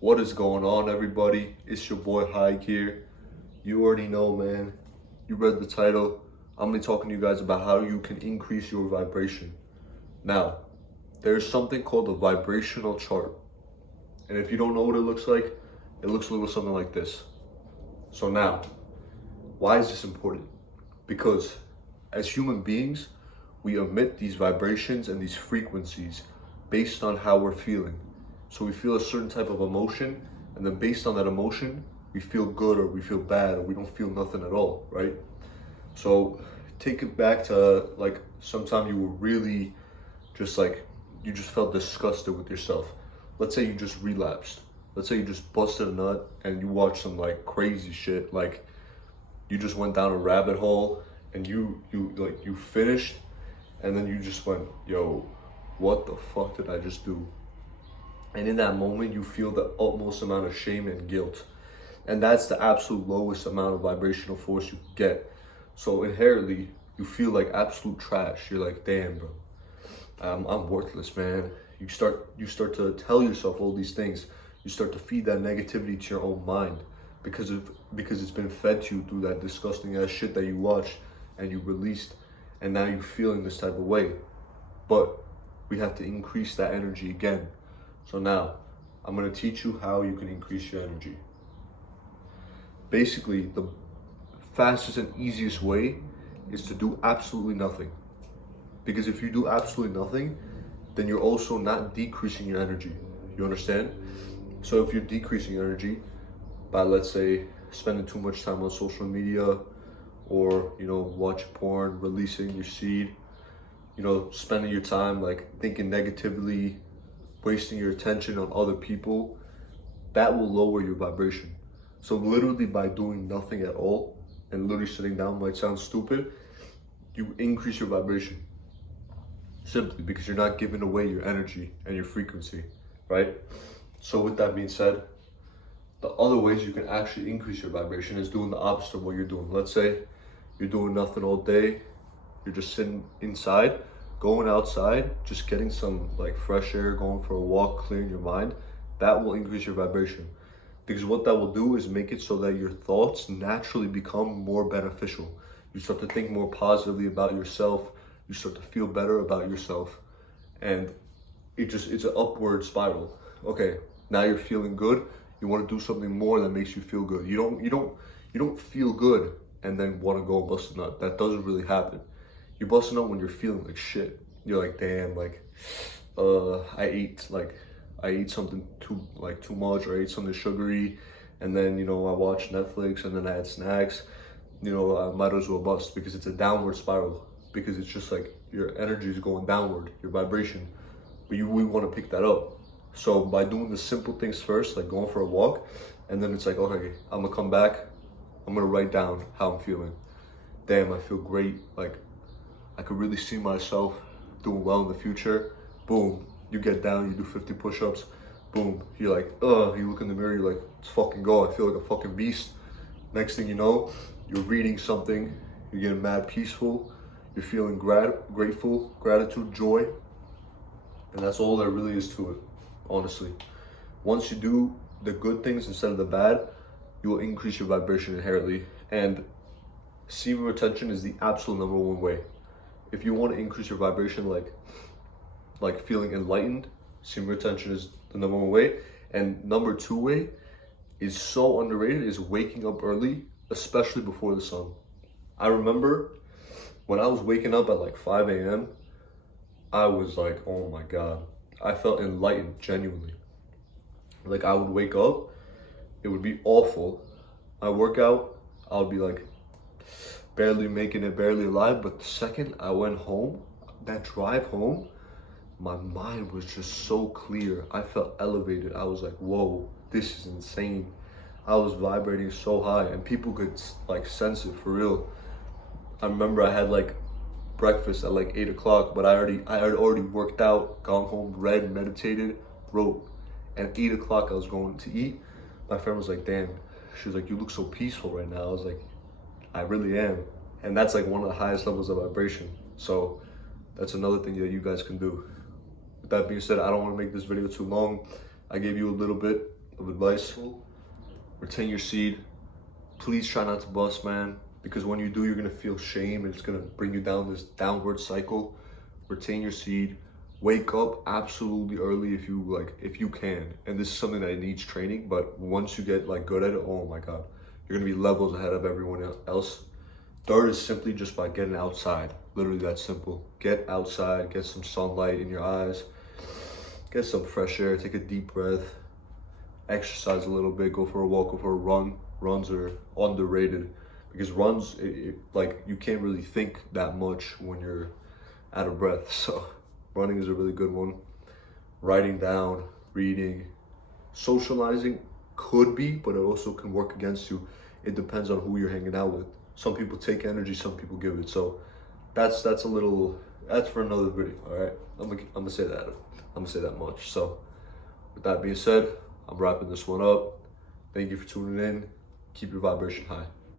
What is going on, everybody? It's your boy Hike here. You already know, man. You read the title. I'm gonna be talking to you guys about how you can increase your vibration. Now, there's something called a vibrational chart. And if you don't know what it looks like, it looks a little something like this. So now, why is this important? Because as human beings, we emit these vibrations and these frequencies based on how we're feeling. So we feel a certain type of emotion, and then based on that emotion, we feel good or we feel bad or we don't feel nothing at all, right? So take it back to like sometime you were really just like, you just felt disgusted with yourself. Let's say you just relapsed. Let's say you just busted a nut and you watched some like crazy shit, like you just went down a rabbit hole and you finished, and then you just went, yo, what the fuck did I just do? And in that moment, you feel the utmost amount of shame and guilt. And that's the absolute lowest amount of vibrational force you can get. So inherently, you feel like absolute trash. You're like, damn, bro, I'm worthless, man. You start to tell yourself all these things. You start to feed that negativity to your own mind because it's been fed to you through that disgusting ass shit that you watched and you released, and now you're feeling this type of way. But we have to increase that energy again. So now, I'm going to teach you how you can increase your energy. Basically, the fastest and easiest way is to do absolutely nothing. Because if you do absolutely nothing, then you're also not decreasing your energy. You understand? So if you're decreasing your energy by, let's say, spending too much time on social media, or, watching porn, releasing your seed, spending your time like thinking negatively, wasting your attention on other people, that will lower your vibration. So literally by doing nothing at all, and literally sitting down might sound stupid, you increase your vibration. Simply because you're not giving away your energy and your frequency, right? So with that being said, the other ways you can actually increase your vibration is doing the opposite of what you're doing. Let's say you're doing nothing all day, you're just sitting inside. Going outside, just getting some like fresh air, going for a walk, clearing your mind, that will increase your vibration. Because what that will do is make it so that your thoughts naturally become more beneficial. You start to think more positively about yourself. You start to feel better about yourself. And it's an upward spiral. Okay, now you're feeling good. You want to do something more that makes you feel good. You don't feel good and then want to go and bust a nut. That doesn't really happen. You're busting up when you're feeling like shit. You're like, damn, like, I ate something too much, or I ate something sugary, and then, I watched Netflix, and then I had snacks. I might as well bust, because it's a downward spiral, because it's just like your energy is going downward, your vibration, but we want to pick that up. So by doing the simple things first, like going for a walk, and then it's like, okay, I'm gonna come back, I'm gonna write down how I'm feeling. Damn, I feel great, like, I could really see myself doing well in the future. Boom, you get down, you do 50 push-ups. Boom, you're like, you look in the mirror, you're like, let's fucking go. I feel like a fucking beast. Next thing you know, you're reading something, you're getting mad peaceful, you're feeling grateful, gratitude, joy. And that's all there really is to it, honestly. Once you do the good things instead of the bad, you will increase your vibration inherently. And semen retention is the absolute number one way. If you want to increase your vibration, like feeling enlightened, semen retention is the number one way. And number two way is so underrated, is waking up early, especially before the sun. I remember when I was waking up at like 5 a.m., I was like, oh my God, I felt enlightened, genuinely. Like I would wake up, it would be awful. I work out, I would be like, barely making it, barely alive. But the second I went home, that drive home, my mind was just so clear. I felt elevated. I was like, whoa, this is insane. I was vibrating so high, and people could like sense it for real. I remember I had like breakfast at like 8 o'clock, but I had already worked out, gone home, read, meditated, wrote. At 8 o'clock I was going to eat. My friend was like, damn, she was like, you look so peaceful right now. I was like, I really am. And that's like one of the highest levels of vibration. So that's another thing that you guys can do. With that being said, I don't want to make this video too long. I gave you a little bit of advice. Retain your seed. Please try not to bust, man, because when you do, you're gonna feel shame and it's gonna bring you down this downward cycle. Retain your seed. Wake up absolutely early if you can. And this is something that needs training, but once you get like good at it, oh my God, you're gonna be levels ahead of everyone else. Third is simply just by getting outside. Literally that simple. Get outside, get some sunlight in your eyes, get some fresh air, take a deep breath, exercise a little bit, go for a walk, go for a run. Runs are underrated because runs, like you can't really think that much when you're out of breath. So running is a really good one. Writing down, reading, socializing could be, but it also can work against you. It depends on who you're hanging out with. Some people take energy, some people give it. So that's for another video. All right, I'm gonna say that. I'm gonna say that much. So with that being said, I'm wrapping this one up. Thank you for tuning in. Keep your vibration high.